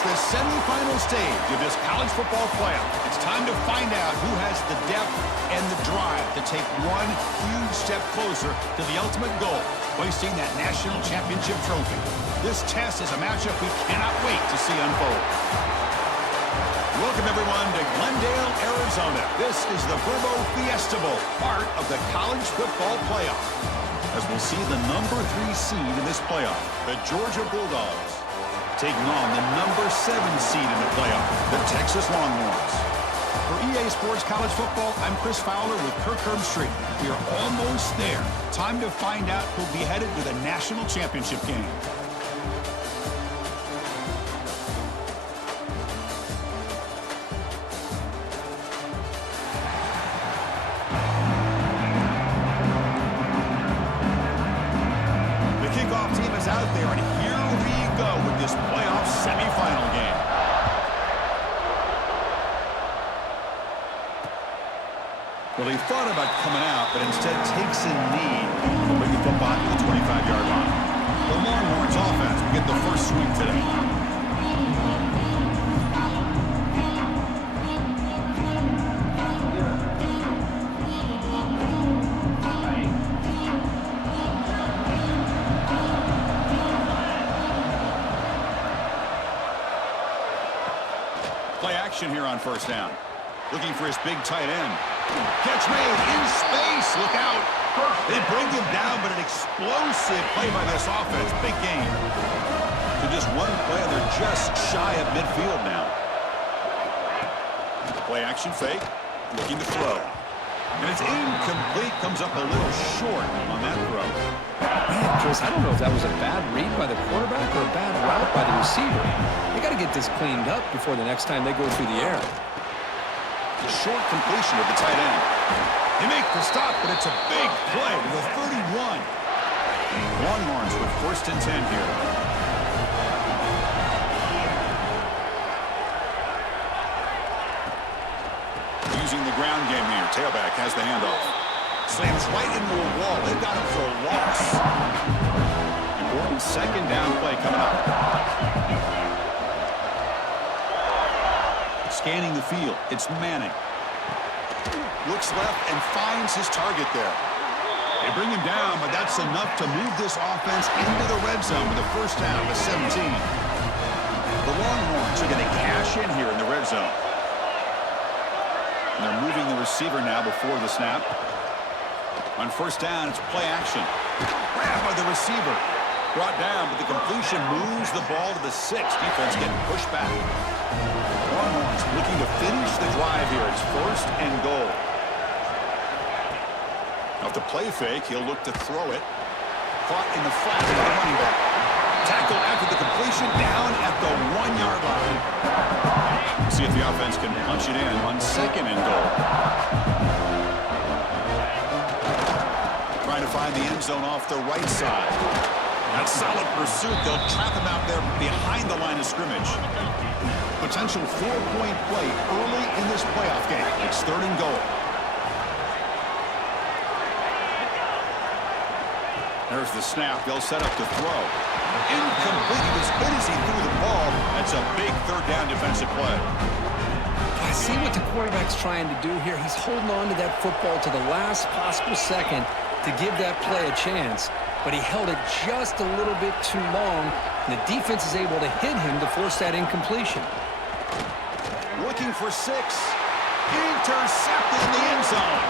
reached the semifinal stage of this college football playoff. It's time to find out who has the depth and the drive to take one huge step closer to the ultimate goal, hoisting that national championship trophy. This test is a matchup we cannot wait to see unfold. Welcome, everyone, to Glendale, Arizona. This is the Fiesta Bowl, part of the college football playoff. As we'll see the number 3 seed in this playoff, the Georgia Bulldogs, taking on the number 7 seed in the playoff, the Texas Longhorns. For EA Sports College Football, I'm Chris Fowler with Kirk Herbstreit. We are almost there. Time to find out who'll be headed to the national championship game. Out there, and here we go with this playoff semifinal game. Well, he thought about coming out, but instead takes a knee to bring the football to the 25-yard line. The Longhorns offense will get the first swing today. Play action here on first down. Looking for his big tight end. Catch made in space. Look out. They bring him down, but an explosive play by this offense. Big game. To just one play, they're just shy of midfield now. Play action fake. Looking to throw. And it's incomplete. Comes up a little short on that throw. Man, Chris, I don't know if that was a bad read by the quarterback or a bad route by the receiver. They got to get this cleaned up before the next time they go through the air. The short completion of the tight end. They make the stop, but it's a big play with a 31. Longhorns with 1st and 10 here. Using the ground game here. Tailback has the handoff. Slams right into a wall. They've got him for a loss. Important 2nd down play coming up. Scanning the field. It's Manning. Looks left and finds his target there. They bring him down, but that's enough to move this offense into the red zone with the first down of 17. The Longhorns are going to cash in here in the red zone. And they're moving the receiver now before the snap. On first down, it's play action. Grab by the receiver. Brought down, but the completion moves the ball to the 6. Defense getting pushed back. Longhorns looking to finish the drive here. It's 1st and goal. Off the play fake, he'll look to throw it. Caught in the flat by the running back. Tackle after the completion, down at the 1-yard line. See if the offense can punch it in on 2nd and goal. Trying to find the end zone off the right side. That solid pursuit. They'll trap him out there behind the line of scrimmage. Potential 4-point play early in this playoff game. It's 3rd and goal. There's the snap. They'll set up to throw. Incomplete. He was hit as he threw the ball. That's a big 3rd down defensive play. I see what the quarterback's trying to do here. He's holding on to that football to the last possible second to give that play a chance, but he held it just a little bit too long, and the defense is able to hit him to force that incompletion. Looking for 6. Intercepted in the end zone.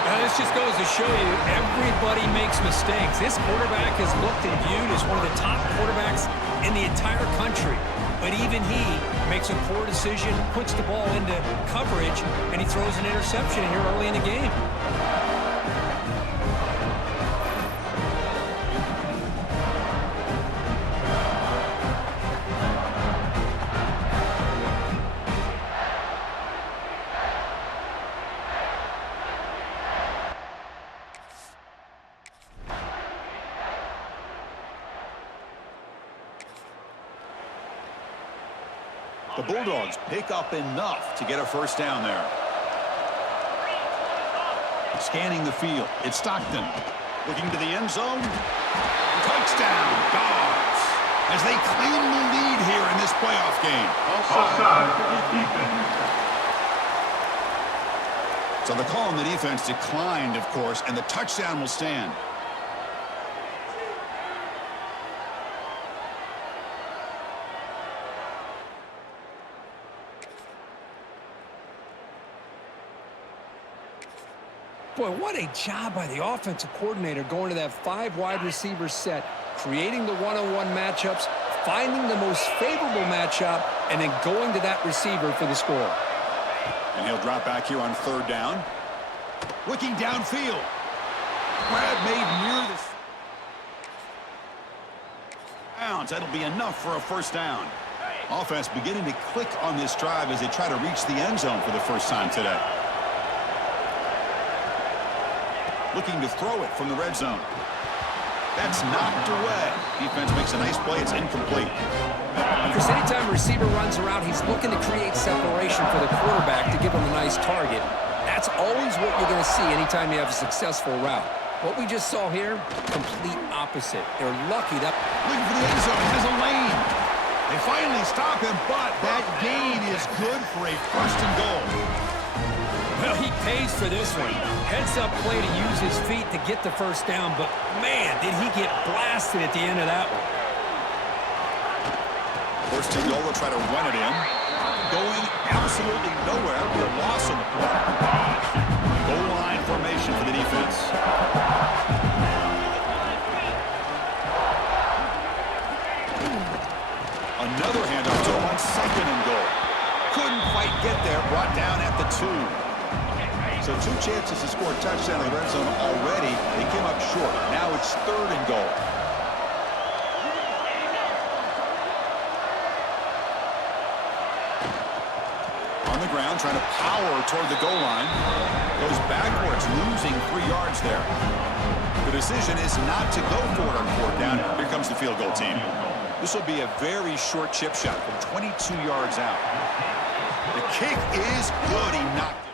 Now, this just goes to show you everybody makes mistakes. This quarterback is looked and viewed as one of the top quarterbacks in the entire country. But even he makes a poor decision, puts the ball into coverage, and he throws an interception here early in the game. The Bulldogs pick up enough to get a first down there. Scanning the field. It's Stockton. Looking to the end zone. Touchdown, Dogs. as they claim the lead here in this playoff game. Offside for the defense. So the call on the defense declined, of course, and the touchdown will stand. Boy, what a job by the offensive coordinator going to that 5 wide receiver set, creating the one-on-one matchups, finding the most favorable matchup, and then going to that receiver for the score. And he'll drop back here on 3rd down. Looking downfield. Grab made near the bounds. That'll be enough for a 1st down. Offense beginning to click on this drive as they try to reach the end zone for the first time today. Looking to throw it from the red zone. That's knocked away. Defense makes a nice play. It's incomplete. Chris, anytime a receiver runs around, he's looking to create separation for the quarterback to give him a nice target. That's always what you're going to see anytime you have a successful route. What we just saw here, complete opposite. They're lucky that... Looking for the end zone. Has a lane. They finally stop him, but that gain is good for a 1st and goal. Well, he pays for this one. Heads-up play to use his feet to get the 1st down, but, man, did he get blasted at the end of that one. 1st and goal, will try to run it in. Going absolutely nowhere. A loss on the play. Goal line formation for the defense. Another handoff to him on 2nd and goal. Couldn't quite get there. Brought down at the 2. So 2 chances to score a touchdown in the red zone already. They came up short. Now it's 3rd and goal. On the ground, trying to power toward the goal line. Goes backwards, losing 3 yards there. The decision is not to go for it on 4th down. Here comes the field goal team. This will be a very short chip shot from 22 yards out. The kick is good. He knocked it.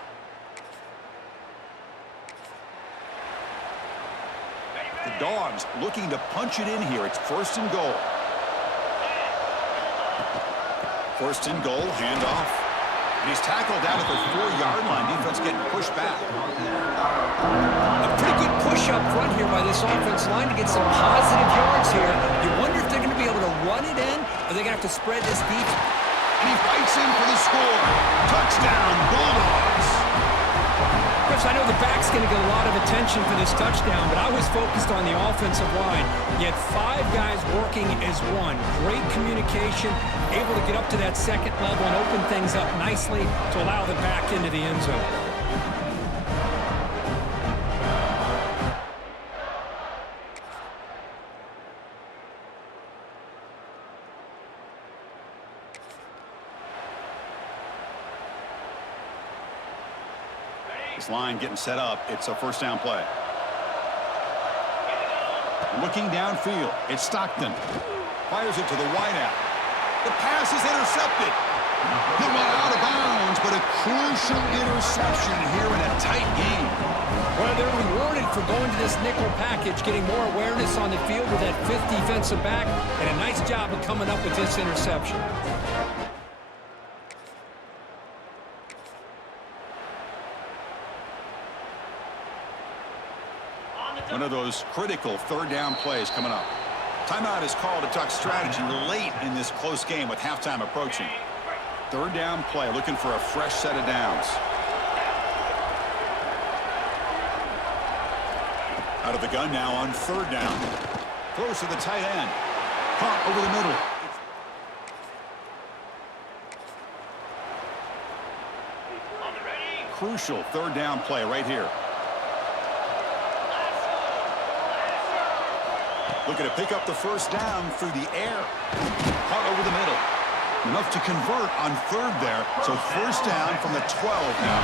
The Dogs looking to punch it in here. It's 1st and goal. 1st and goal, handoff. And he's tackled down at the 4-yard line. Defense getting pushed back. A pretty good push up front here by this offense line to get some positive yards here. You wonder if they're going to be able to run it in, or they're going to have to spread this deep. And he fights in for the score. Touchdown, Bulldogs. Chris, I know the back's going to get a lot of attention for this touchdown, but I was focused on the offensive line. You had 5 guys working as one. Great communication, able to get up to that 2nd level and open things up nicely to allow the back into the end zone. This line getting set up. It's a 1st down play. Looking downfield. It's Stockton. Fires it to the wideout. The pass is intercepted. He went out of bounds, but a crucial interception here in a tight game. Well, they're rewarded for going to this nickel package, getting more awareness on the field with that 5th defensive back, and a nice job of coming up with this interception. One of those critical 3rd down plays coming up. Timeout is called to talk strategy late in this close game with halftime approaching. 3rd down play, looking for a fresh set of downs. Out of the gun now on 3rd down. Throws to the tight end. Caught over the middle. Crucial 3rd down play right here. Looking to pick up the 1st down through the air. Caught over the middle. Enough to convert on 3rd there. So 1st down from the 12 now.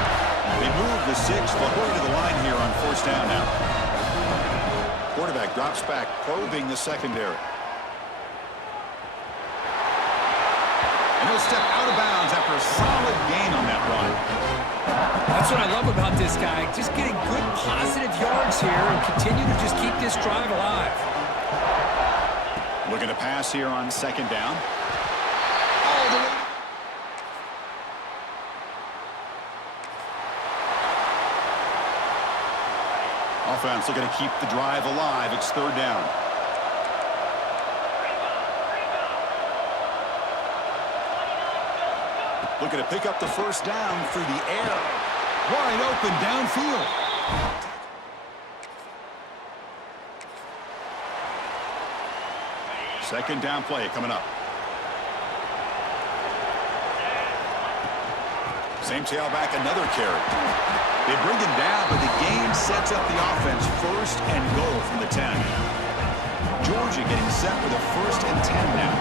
They move the 6. They'll go to the line here on 1st down now. Quarterback drops back, probing the secondary. And he'll step out of bounds after a solid gain on that run. That's what I love about this guy. Just getting good positive yards here and continue to just keep this drive alive. Looking to pass here on second down. Offense looking to keep the drive alive. It's third down. Looking to pick up the first down through the air. Wide open downfield. Second down play coming up. Same tailback, another carry. They bring him down, but the game sets up the offense first and goal from the 10. Georgia getting set with a first and 10 now.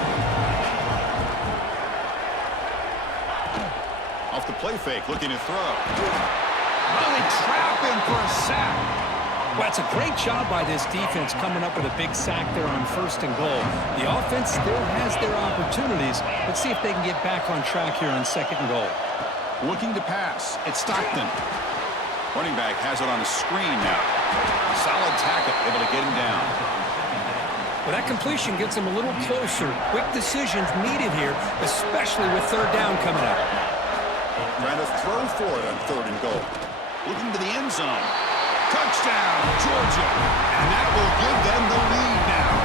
Off the play fake, looking to throw. Really trap him for a sack. Well, it's a great job by this defense coming up with a big sack there on first and goal. The offense still has their opportunities. Let's see if they can get back on track here on second and goal. Looking to pass. It's Stockton. Running back has it on the screen now. Solid tackle, able to get him down. Well, that completion gets him a little closer. Quick decisions needed here, especially with third down coming up. Trying to throw for it on third and goal. Looking to the end zone. Touchdown, Georgia. And that will give them the lead now.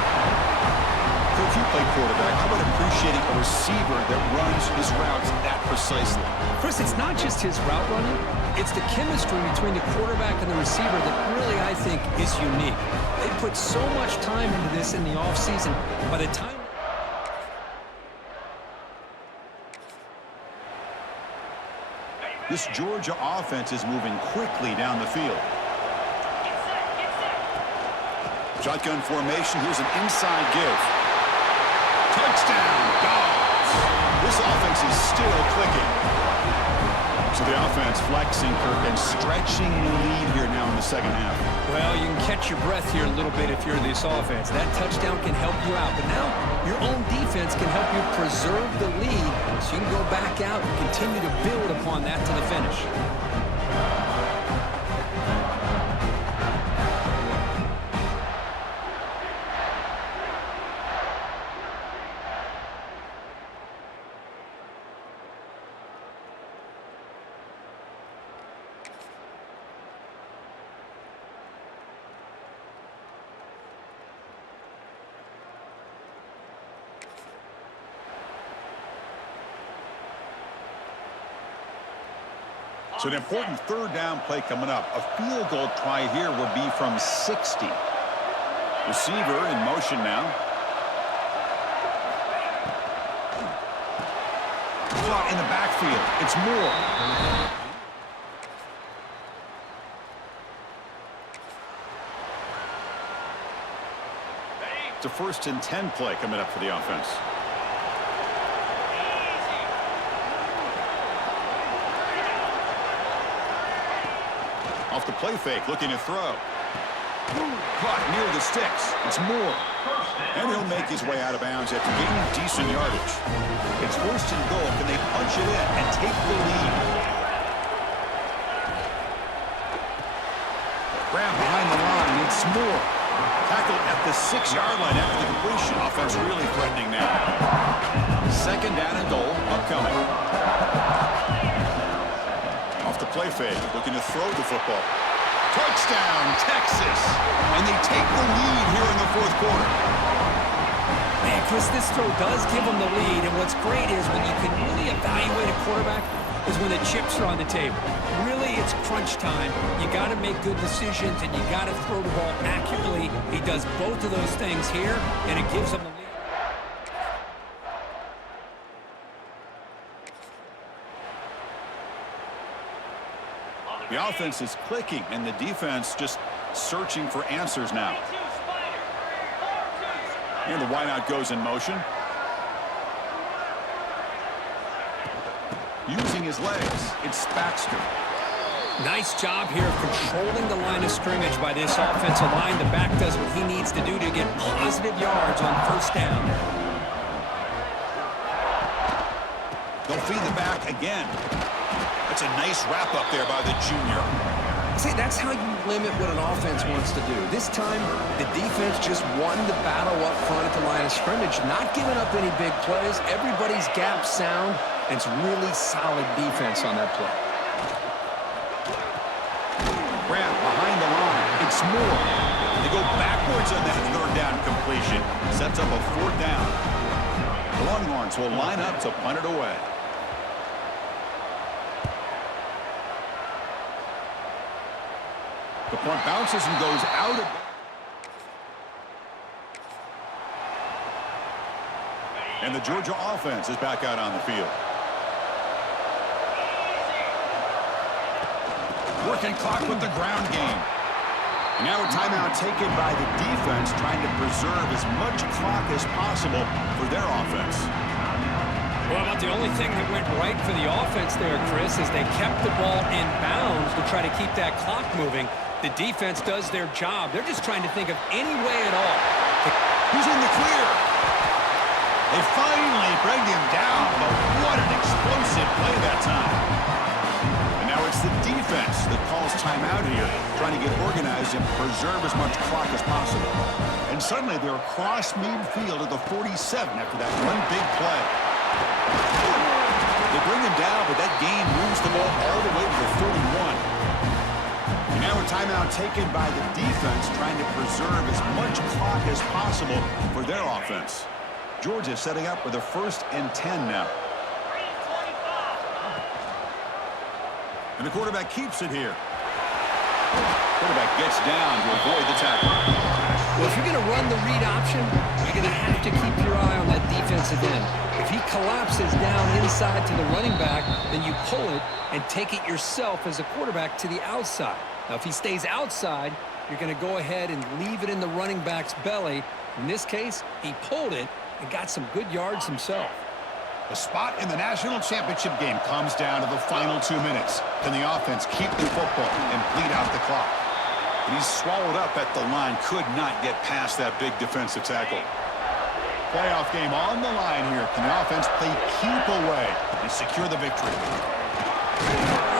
Coach, you play quarterback. How about appreciating a receiver that runs his routes that precisely? Chris, it's not just his route running. It's the chemistry between the quarterback and the receiver that really, I think, is unique. They put so much time into this in the offseason. By the time... This Georgia offense is moving quickly down the field. Shotgun formation. Here's an inside give. Touchdown, Dogs. This offense is still clicking. So the offense flexing, Kirk, and stretching the lead here now in the second half. Well, you can catch your breath here a little bit if you're this offense. That touchdown can help you out. But now your own defense can help you preserve the lead so you can go back out and continue to build upon that to the finish. So an important third down play coming up. A field goal try here would be from 60. Receiver in motion now. Caught in the backfield. It's Moore. It's a first and 10 play coming up for the offense. Off the play fake, looking to throw. Caught near the sticks. It's Moore. And he'll make his way out of bounds after gaining decent yardage. It's first and goal. Can they punch it in and take the lead? Grab behind the line. It's Moore. Tackled at the 6-yard line after the completion. Offense really threatening now. Second down and goal upcoming. Off the play fake, looking to throw the football. Touchdown, Texas! And they take the lead here in the fourth quarter. Man, Chris, this throw does give them the lead, and what's great is when you can really evaluate a quarterback is when the chips are on the table. Really, it's crunch time. You got to make good decisions, and you got to throw the ball accurately. He does both of those things here, and it gives them the lead. The offense is clicking, and the defense just searching for answers now. And the wideout goes in motion. Using his legs, it's Baxter. Nice job here of controlling the line of scrimmage by this offensive line. The back does what he needs to do to get positive yards on first down. They'll feed the back again. That's a nice wrap up there by the junior. See, that's how you limit what an offense wants to do. This time, the defense just won the battle up front at the line of scrimmage, not giving up any big plays. Everybody's gap sound, and it's really solid defense on that play. Grant behind the line. It's Moore. They go backwards on that third down completion. Sets up a fourth down. The Longhorns will line up to punt it away. The punt bounces and goes out of... And the Georgia offense is back out on the field. Working clock with the ground game. And now a timeout taken by the defense, trying to preserve as much clock as possible for their offense. Well, about the only thing that went right for the offense there, Chris, is they kept the ball in bounds to try to keep that clock moving. The defense does their job. They're just trying to think of any way at all. He's in the clear. They finally bring him down, but what an explosive play that time. And now it's the defense that calls timeout here, trying to get organized and preserve as much clock as possible. And suddenly they're across midfield at the 47 after that one big play. They bring him down, but that gain moves the ball all the way to the 31. And now a timeout taken by the defense, trying to preserve as much clock as possible for their offense. Georgia setting up with a 1st and 10 now. And the quarterback keeps it here. Quarterback gets down to avoid the tackle. Well, if you're going to run the read option, you're going to have to keep your eye on that defensive end. If he collapses down inside to the running back, then you pull it and take it yourself as a quarterback to the outside. Now, if he stays outside, you're going to go ahead and leave it in the running back's belly. In this case, he pulled it and got some good yards himself. The spot in the national championship game comes down to the final 2 minutes. Can the offense keep the football and bleed out the clock? And he's swallowed up at the line, could not get past that big defensive tackle. Playoff game on the line here. Can the offense play keep away and secure the victory?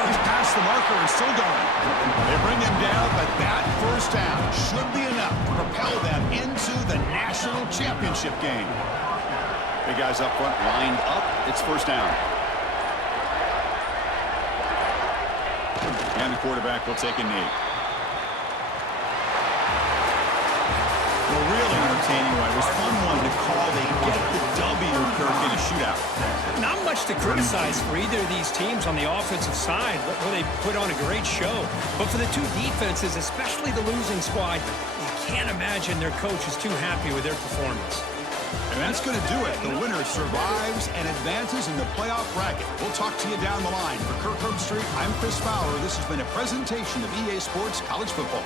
He's past the marker and still going. They bring him down, but that first down should be enough to propel them into the national championship game. Big guys up front lined up. It's first down. And the quarterback will take a knee. Well, really entertaining one. It was fun one to call. They get the W, Kirk, in a shootout. Not much to criticize for either of these teams on the offensive side, where they put on a great show. But for the two defenses, especially the losing squad, you can't imagine their coach is too happy with their performance. And that's going to do it. The winner survives and advances in the playoff bracket. We'll talk to you down the line. For Kirk Herbstreit, I'm Chris Fowler. This has been a presentation of EA Sports College Football.